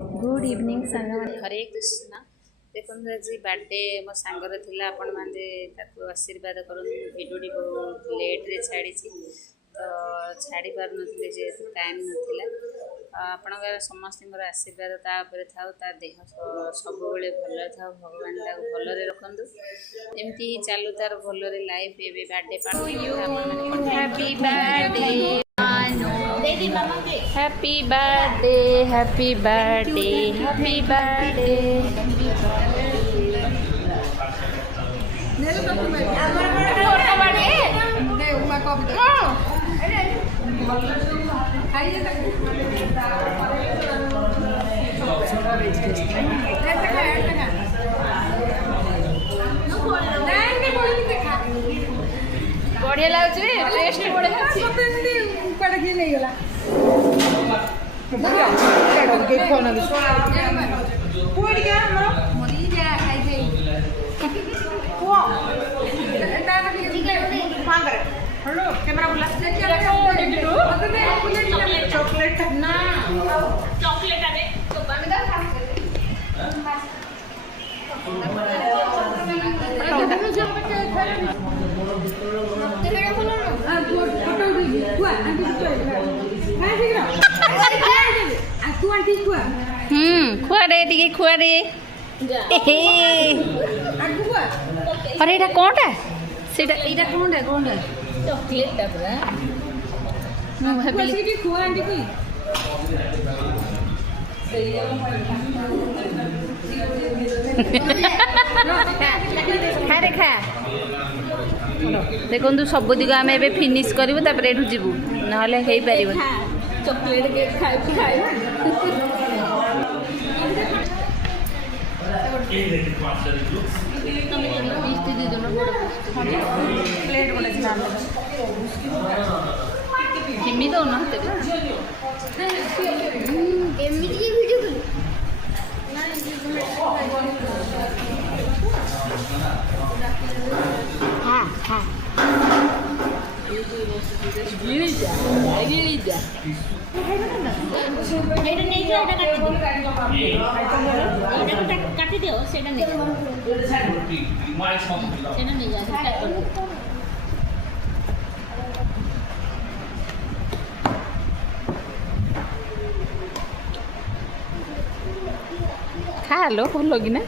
Good evening सांग हरे कृष्ण देखो आज बर्थडे मो सांगर थिला आपण माने ताको आशीर्वाद करूँ भिडियोटी बहुत लेट्रे छाड़ी तो छाड़ी पार नथिले जे टाइम नथिला आपणकर समस्त आशीर्वाद तापर थाउ ता देह सब बेले भल थाउ भगवान ताको भलरे रखंतु एमती चालू तार भलरे लाइफ एबे birthday party happy birthday Happy birthday, happy birthday, happy birthday. बढ़िया लगुच टेस्ट बढ़िया नहीं गला कैमरा बोला चॉकलेट ना चॉकलेट अरे तो बंद खुआ रे टिके खुआ रे अरे एटा कोनटा सेटा एटा कोनटा कोनटा चॉकलेट टा पूरा मु भाबिली कि खुआ आंटी की खा रे खा देखो सब दिग आम ए फिनिश करूँ तापर एठू जीवु ना हो पार चॉकलेट केक खाए खा लो भल लगी ना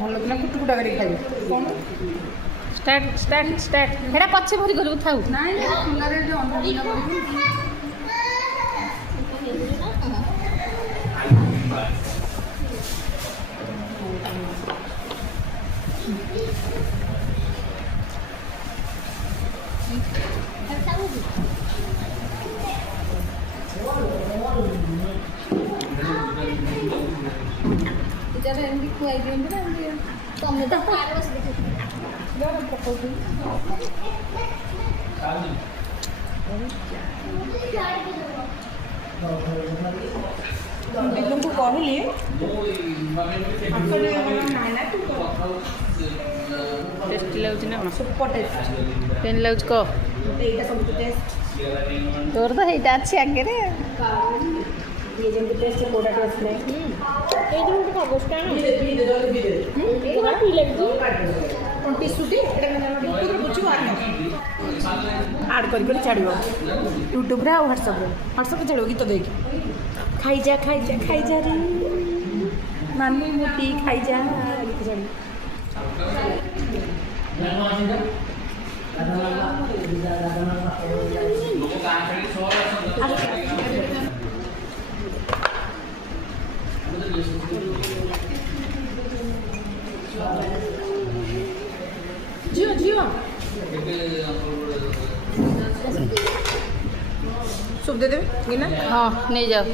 कुटकुटा कर स्टार्ट स्टार्ट स्टार्ट हेडा पछे भरी करू थाउ तमें तो बिल्कुल को कहली टेस्ट लगुच ना सुपर टेस्ट केन लगुच को एटा सब टेस्ट तोर तो एटा अच्छी आगे रे ये जेंति टेस्ट कोडा टेस्ट नै ए दिन को अवस्था ना ये ना पी लगू कोन टिश्यूटी एटा यूट्यूब रे बुझु ऐड कर छाड़िबो यूट्यूब रे व्हाट्सएप रे छाड़िबो गीत देख खाई जा रे मामी मोटी खाई जा गीत छाड़ी जियो जियो सूप दे देवे ना हाँ नहीं जाओ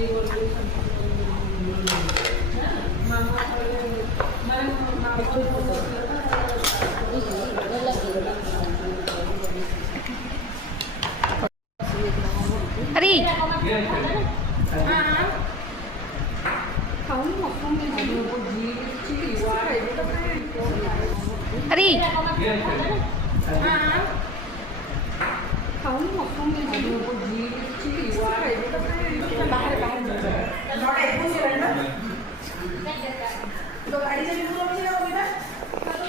अरे अरे बाहर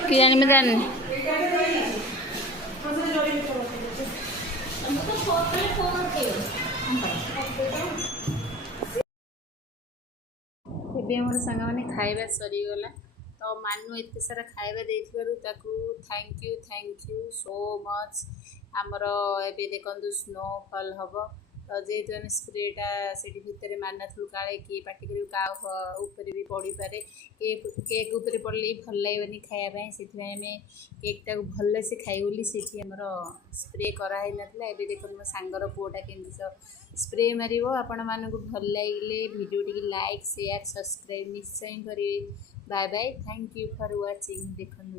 कि जानी मैं जाननी ଏବେ ଆମର ସାଙ୍ଗମାନେ ଖାଇବା ସରିଗଲା ତ ମାନୁ ଏତେ ସାରା ଖାଇବା ଦେଇଥିବାରୁ ତାକୁ ଥ୍ୟାଙ୍କ ୟୁ ସୋ ମଚ୍। ଆମର ଏବେ ଦେଖନ୍ତୁ ସ୍ନୋଫଲ୍ ହେବ ତ ଯେହେତୁ ଆମେ ସ୍ପ୍ରେଟା ସେଠି ଭିତରେ ମାରିନଥିଲୁ କାଳେ କିଏ ପାଟି କରିବୁ କାହା ଉପରେ ବି ପଡ଼ିପାରେ କେକ୍ ଉପରେ ପଡ଼ିଲେ ବି ଭଲ ଲାଗିବନି ଖାଇବା ପାଇଁ ସେଥିପାଇଁ ଆମେ କେକ୍ଟାକୁ ଭଲସେ ଖାଇବୁ ବୋଲି ସେଠି ଆମର ସ୍ପ୍ରେ କରାହେଇନଥିଲା। ଏବେ ଦେଖନ୍ତୁ ମୋ ସାଙ୍ଗର ପୁଅଟା କେମିତି ସ୍ପ୍ରେ ମାରିବ। ଆପଣମାନଙ୍କୁ ଭଲ ଲାଗିଲେ ଭିଡ଼ିଓଟିକି ଲାଇକ୍ ସେୟାର ସବସ୍କ୍ରାଇବ୍ ନିଶ୍ଚୟ କରିବେ। Bye bye thank you for watching. ଦେଖନ୍ତୁ